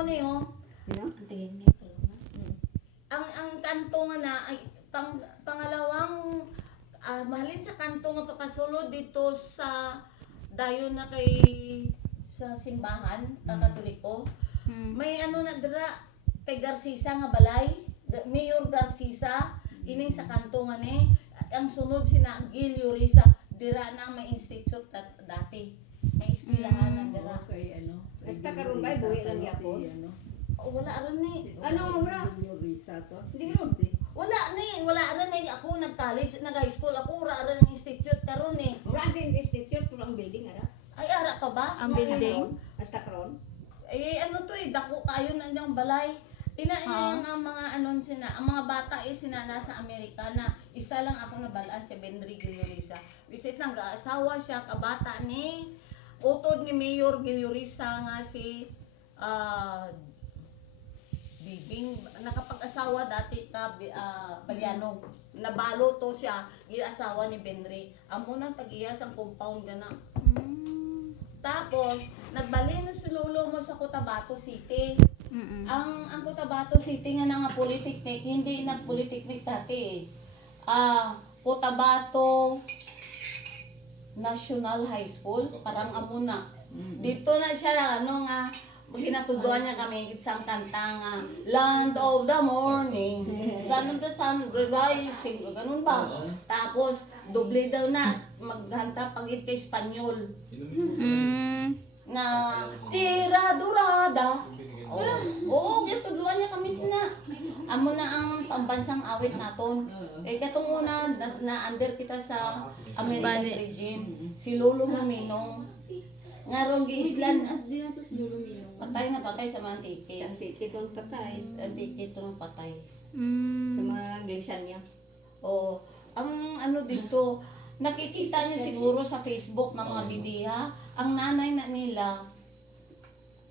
mo niyo, Tingin niya pala na. ang kanto nga na ay pangalawang mahalin sa kanto nga papasulod dito sa dayon na kay sa simbahan Katoliko. May ano na dira kay Garcisa nga balay, Mayor Garcisa ining sa kanto nga ni ang sunod sina Gilio Risa dira na may institute dati. May eskwelahan na dira. Okay, ano. Basta karon ba buhi lang yapon. Wala ron ni. Ano mura? Risa to. Hindi ron. Wala rin eh. Ako nag-college, nag-high school. Ako ra rin ang institute karon eh. Mura din institute pulang building ara. Ay, ara pa ba? Ang building? Basta karon. Eh, ano to eh, dako kayo na niyang balay. Ina ang mga anon sina, ang mga bata eh sina nasa Amerika na isa lang ako nabalaan si Bendry Giliorisa. Visit lang asawa siya kabata ni utod ni Mayor Giliorisa nga si Bibing nakapag-asawa dati ka Balyano. Nabalo to siya, asawa ni Bendry. Amo nang tag-iyas ang compound gana. Tapos nagbalin si lolo mo sa Cotabato City. Ang Cotabato City nga nga Polytechnic, hindi nag-Polytechnic dati eh. Cotabato National High School, parang amo na. Dito na siya na ano nga, ginatuduan niya kami isang kanta nga, Land of the Morning, Sun of the Sun Rising, ganun ba? Tapos, doble daw na, maghanta pagit kay Espanyol. Na, Tira Dorada. Oo, ginatuduan niya kami sina. Amo na ang pambansang awit naton. Eh, katong una, na-under kita sa American Regime. Si Lolo Muminong. Nga rong giislan. Di na to si Lolo Minong. Patay na patay sa mga tiket. Ang ticket ang patay. Ang tiket ng patay. Sa mga ginsan niya. O, ang ano dito, nakikita niyo siguro sa Facebook ng mga bidiha, ang nanay na nila,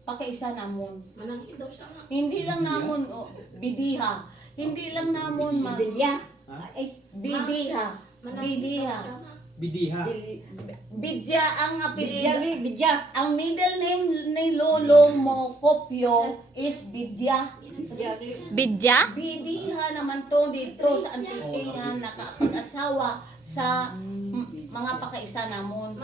pakaisa namon. Manangin daw siya nga. Hindi lang namon, bidiha. Hindi lang namon, Bilya. ay, bidiha. Bidiha. Bidiha. Bidya ang apelido. Bidya. Ang middle name ni Lolo mo, Kopyo, is Bidya. Bidya? Bidiha naman to dito sa Antique nga nakapag-asawa sa mga pakaisa namon.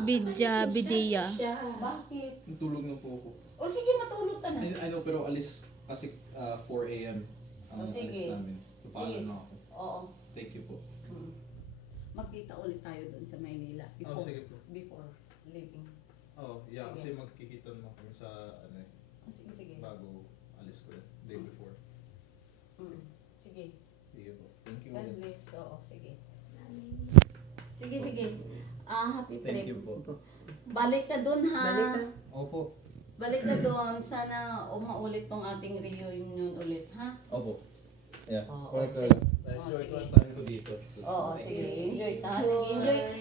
Bidya, bidiya. Bakit? Tulog na po ako. O sige, matulog ka na. I know, pero alis kasi 4 a.m. ang Oh, sige. alis namin. Papaalam na ako. Oo. Thank you po. Magkita ulit tayo doon sa Maynila Oh, sige po. before leaving. Oh, yeah, Sige. kasi magkikita naman kami sa ano eh, Sige, sige. bago alis ko rin. Day before. Sige. Sige po. Thank you. God bless. Oo, sige. Sige, sige. Happy trip. Thank you po. Balik ka doon ha. Balik ka. Opo. Balik ka doon. Sana umaulit tong ating reunion ulit, ha? Opo. Yeah. Oo, Correct. sige. Na-enjoy ko sige. ang time ko dito. Oo, sige. Enjoy ka.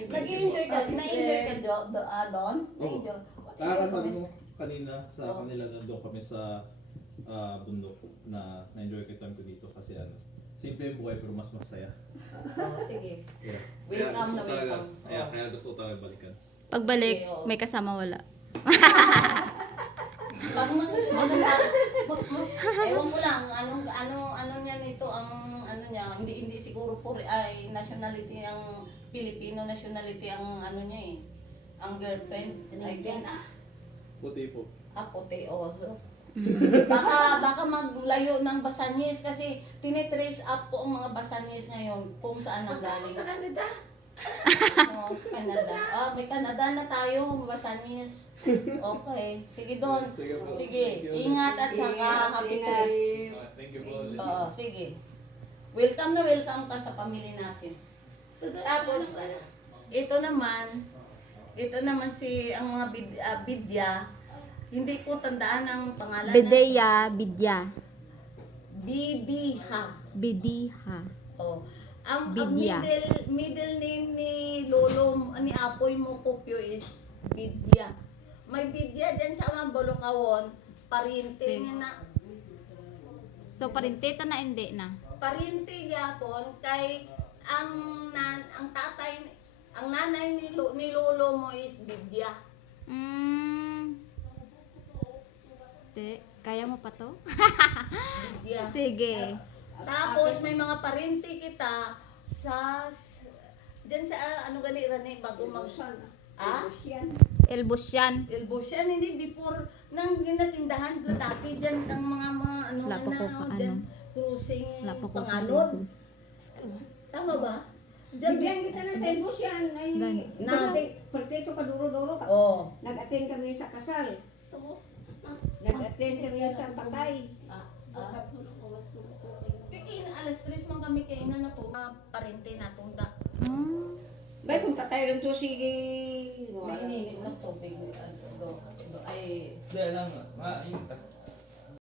Nag-enjoy ka. Na-enjoy ka, Don? Na-enjoy. Sabi mo kanina sa kanila na doon kami sa bundok na na-enjoy ko yung time ko dito kasi ano, simple yung buhay pero mas masaya. Oo, sige. Yeah. Welcome na welcome. Kaya gusto ko talaga balikan. Pagbalik, may kasama wala. Pag ano sa ewan mo lang ano niya nito ang ano niya hindi siguro ay nationality ang Filipino nationality ang ano niya eh ang girlfriend I think Puti po. puti baka maglayo ng Basanyes kasi tinitrace up ko ang mga Basanyes ngayon kung saan nanggaling Sa Canada. sa Canada. May Canada na tayo, Basanyes. Okay. Sige doon. Sige po. Sige. Thank you. Ingat at saka happy trip. Thank you po. Oo, sige. Welcome na welcome ka sa pamilya natin. Tapos, ito naman si ang mga bidya. Hindi ko tandaan ang pangalan. Bideya, bidya. Bidiha. Bidiha. Oh. Ang Bidya. middle name ni Lolo, ni Apoy mo Kopyo is Bidya. May Bidya dyan sa mga Bolokawon, pariente niya na, So, parinteta na hindi na. pariente yapon kay ang tatay, ang nanay ni Lolo mo is Bidya. Hindi. Kaya mo pa to? Yeah. Sige. Tapos may mga parente kita sa diyan sa ano gani rani bago mag Yan. Elbos yan. Elbos yan, hindi before nang ginatindahan ko dati dyan ang mga ano Wala pa ko na pa, dyan, ano. cruising Wala pa ko pangalod. Tama ba? Dyan, Bigyan kita ng Facebook yan. Ay, Gani. Perpeto ka duro-duro. Oh. Nag-attend kami sa kasal. Ito. Nag-attend kami sa patay. Kaya alas 3 man kami kay ina na to, parente na tunda. Bay, kung patay rin to, sige. May ininit na tubig. Ay, Dahil lang, yung